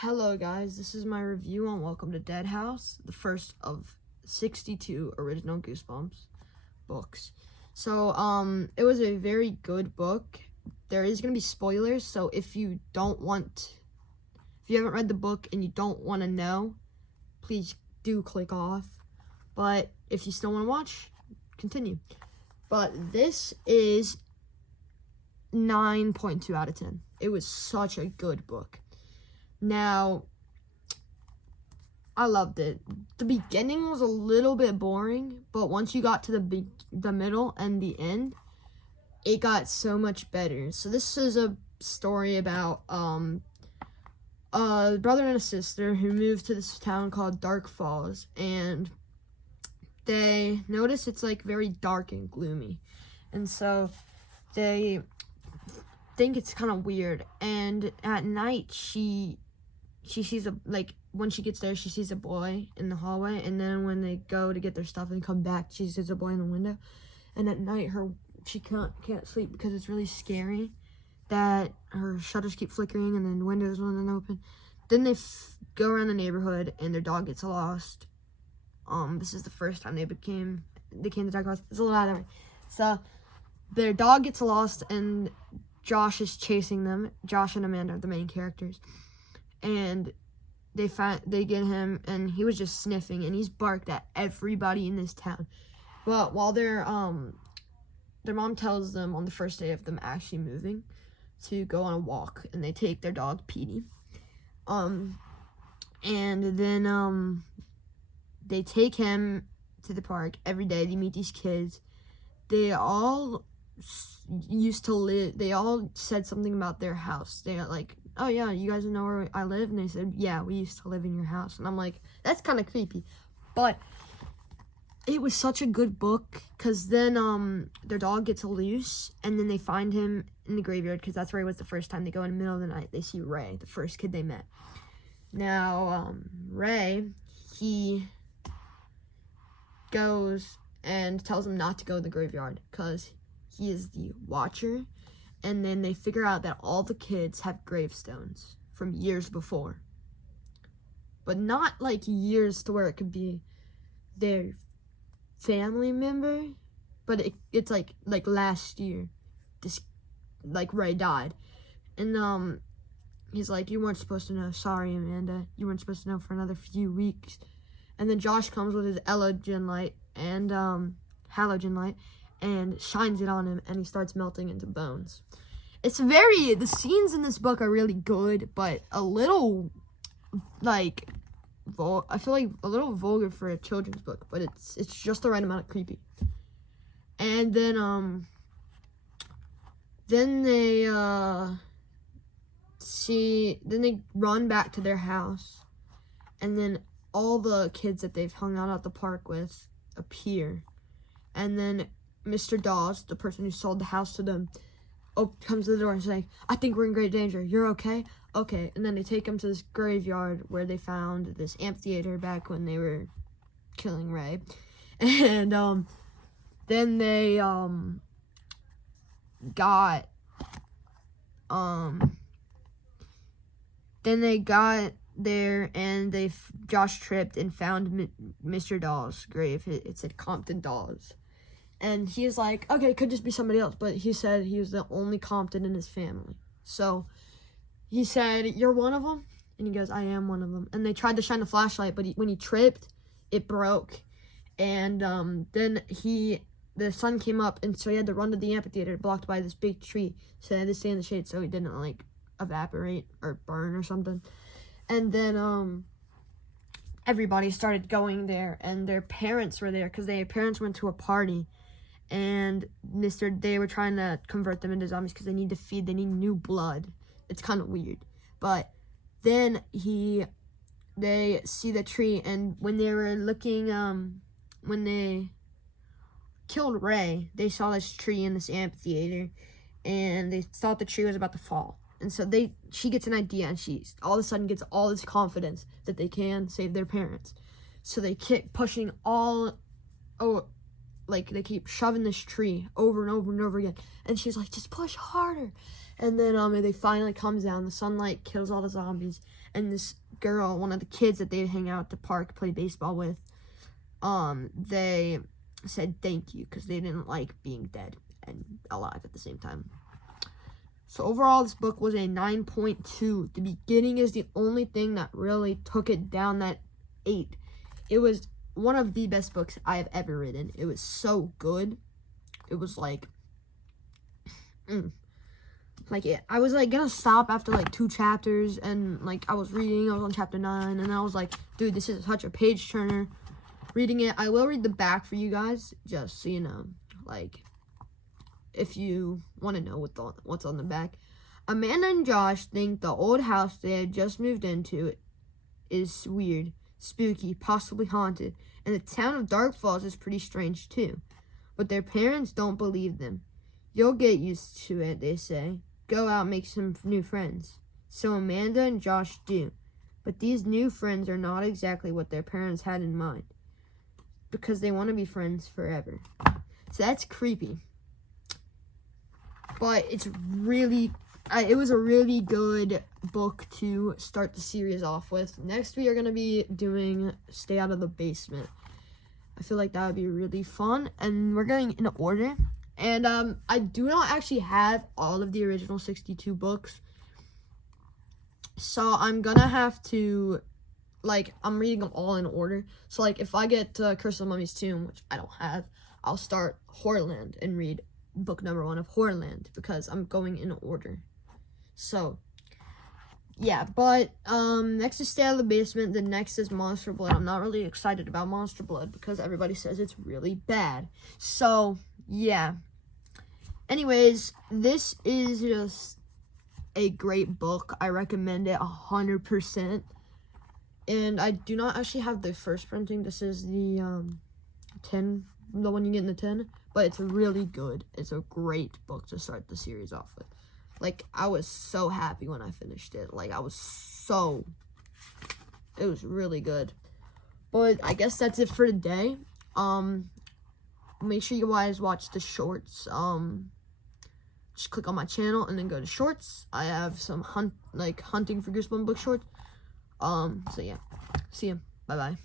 Hello guys, this is my review on Welcome to Dead House, the first of 62 original Goosebumps books. So, it was a very good book. There is going to be spoilers, so if you haven't read the book and you don't want to know, please do click off. But if you still want to watch, continue. But this is 9.2 out of 10. It was such a good book. Now, I loved it. The beginning was a little bit boring, but once you got to the middle and the end, it got so much better. So this is a story about a brother and a sister who moved to this town called Dark Falls, and they notice it's like very dark and gloomy, and so they think it's kind of weird. And at night she sees when she gets there, she sees a boy in the hallway, and then when they go to get their stuff and come back, she sees a boy in the window. And at night she can't sleep because it's really scary that her shutters keep flickering and then windows won't open. Then they go around the neighborhood and their dog gets lost. This is the first time they came to Dark House. It's a little out of it. So their dog gets lost and Josh is chasing them. Josh and Amanda are the main characters. And they get him, and he was just sniffing, and he's barked at everybody in this town. But while their mom tells them on the first day of them actually moving to go on a walk, and they take their dog Petey. And then they take him to the park every day. They meet these kids. They all they all said something about their house. They're like, oh yeah, you guys know where I live? And they said, yeah, we used to live in your house. And I'm like, that's kind of creepy. But it was such a good book, because then their dog gets loose, and then they find him in the graveyard, because that's where he was the first time. They go in the middle of the night. They see Ray, the first kid they met. Now, Ray, he goes and tells them not to go to the graveyard, because he is the watcher. And then they figure out that all the kids have gravestones from years before. But not like years to where it could be their family member. But it's like last year, Ray died. And he's like, you weren't supposed to know. Sorry, Amanda. You weren't supposed to know for another few weeks. And then Josh comes with his halogen light and shines it on him, and he starts melting into bones. The scenes in this book are really good, but a little, I feel like a little vulgar for a children's book, but it's just the right amount of creepy. And then they run back to their house, and then all the kids that they've hung out at the park with appear. And then Mr. Dawes, the person who sold the house to them, comes to the door and saying, I think we're in great danger. You're okay? Okay. And then they take him to this graveyard where they found this amphitheater back when they were killing Ray. And then they got there, and Josh tripped and found Mr. Dawes' grave. It said Compton Dawes. And he's like, okay, it could just be somebody else. But he said he was the only Compton in his family. So he said, you're one of them? And he goes, I am one of them. And they tried to shine the flashlight, but when he tripped, it broke. And then the sun came up, and so he had to run to the amphitheater, blocked by this big tree. So he had to stay in the shade so he didn't, evaporate or burn or something. And then everybody started going there, and their parents were there, because their parents went to a party. And they were trying to convert them into zombies because they need new blood. It's kind of weird. But then they see the tree, and when they were looking, when they killed Ray, they saw this tree in this amphitheater, and they thought the tree was about to fall. And so she gets an idea, and she all of a sudden gets all this confidence that they can save their parents. So they keep pushing they keep shoving this tree over and over and over again. And she's like, just push harder. And then they finally comes down. The sunlight kills all the zombies. and this girl, one of the kids that they'd hang out at the park, play baseball with, they said thank you because they didn't like being dead and alive at the same time. So overall, this book was a 9.2. The beginning is the only thing that really took it down that 8. It was one of the best books I have ever written. It was so good. It was like, I was like gonna stop after like 2 chapters, and like I was on chapter 9, and I was like, dude, this is such a page turner. Reading it, I will read the back for you guys, just so you know, like, if you want to know what's on the back. Amanda and Josh think the old house they had just moved into is weird, spooky, possibly haunted, and the town of Dark Falls is pretty strange too. But their parents don't believe them. You'll get used to it, they say. Go out, make some new friends. So Amanda and Josh do. But these new friends are not exactly what their parents had in mind, because they want to be friends forever. So that's creepy. But it's really, it was a really good book to start the series off with. Next, we are going to be doing Stay Out of the Basement. I feel like that would be really fun. And we're going in order. And I do not actually have all of the original 62 books. So I'm going to have to, like, I'm reading them all in order. So, like, if I get to Curse of the Mummy's Tomb, which I don't have, I'll start Horrorland and read book number 1 of Horrorland, because I'm going in order. So, yeah, but, next is Stay Out of the Basement. The next is Monster Blood. I'm not really excited about Monster Blood, because everybody says it's really bad. So, yeah. Anyways, this is just a great book. I recommend it 100%. And I do not actually have the first printing. This is the 10, the one you get in the 10. But it's really good. It's a great book to start the series off with. Like, I was so happy when I finished it. Like, it was really good. But I guess that's it for today. Make sure you guys watch the shorts. Just click on my channel and then go to shorts. I have some hunting for Goosebumps book shorts. So yeah. See ya. Bye-bye.